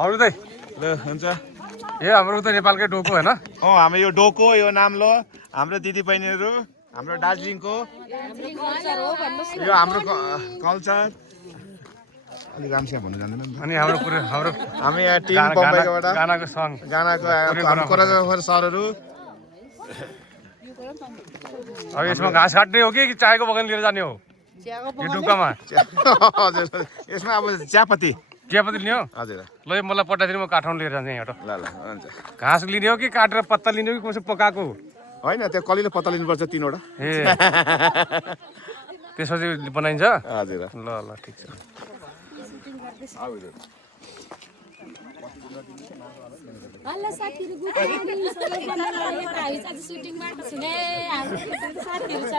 आउनु त ल हुन्छ ए हाम्रो त नेपालकै डोको हैन हामी यो डोको यो नाम्लो हाम्रो दिदी बहिनीहरू हाम्रो दार्जिलिङको यो हाम्रो कल्चर अलि राम्रोसँग भन्नु जान्दैन अनि हाम्रो हामी यहाँ टिम बम्बईबाट गानाको सङ गानाको हाम्रो कोरियोग्राफर सरहरू अब यसमा घाँस काट्ने हो कि चायको बगान लिएर जाने हो यो डोकामा हजुर यसमा अब चियापत्ती चियापत्ती लिने हो हजुर ल मलाई पठाइदिनु म काठमाडौँ लिएर जान्छु यहाँबाट ल ल हुन्छ घाँस लिने हो कि काटेर पत्ता लिने हो कि कसो पकाएको होइन त्यो कलिलो पत्ता लिनुपर्छ 3वटा ए त्यसपछि बनाइन्छ हजुर ल ल ठिक छ हल्ला साथीहरु गुड मर्निङ सबैजनालाई यता हामी आज सुटिङबाट छौँ है हाम्रो साथीहरु छ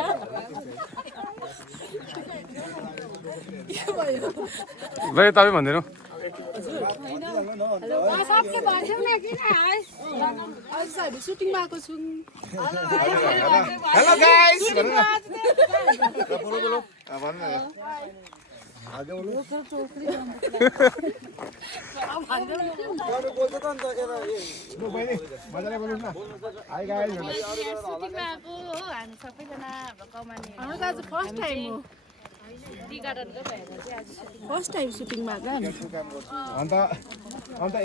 ल तपाईँ भन्दिनु सबले भन्छौ न किन आज हामी सुटिङमा आएको छौँ हेलो गाइस सुटिङमा आएको हो हामी सबैजना हाम्रो कमाने हाम्रो त आज फर्स्ट टाइम हो टी गार्डनको भएर चाहिँ आज फर्स्ट टाइम सुटिङमा आएको हामी अन्त